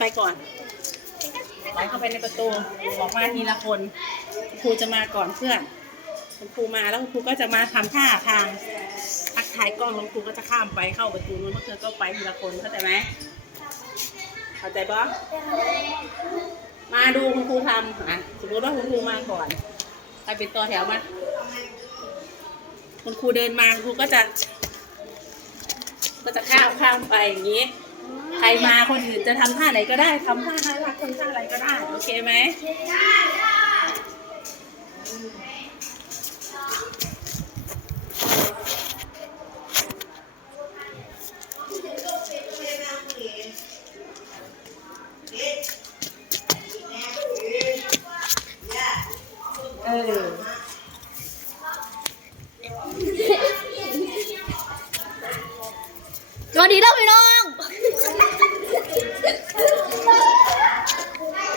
ไปก่อนไปเข้าไปในประตูบอกมาทีละคน ครูจะมาก่อนเพื่อนคุณครูมาแล้วคุณครูก็จะมาทำท่าทางทักทายกล้องแล้วคุณครูก็จะข้ามไปเข้าประตูนู้นพวกเธอก็ไปทีละคนเข้าใจไหมเข้าใจปะมาดูคุณครูทำอะสมมติว่าคุณครูมาก่อนไปเป็นตัวแถวมาคุณครูเดินมาคุณครูก็จะ ก็จะข้ามข้ามไปอย่างนี้ ใครมาคนอื่นจะทำท่าไหนก็ได้ทำท่าน่ารักทำท่าอะไรก็ได้ โอเคไหมเออสวัสดีแล้วพี่น้อง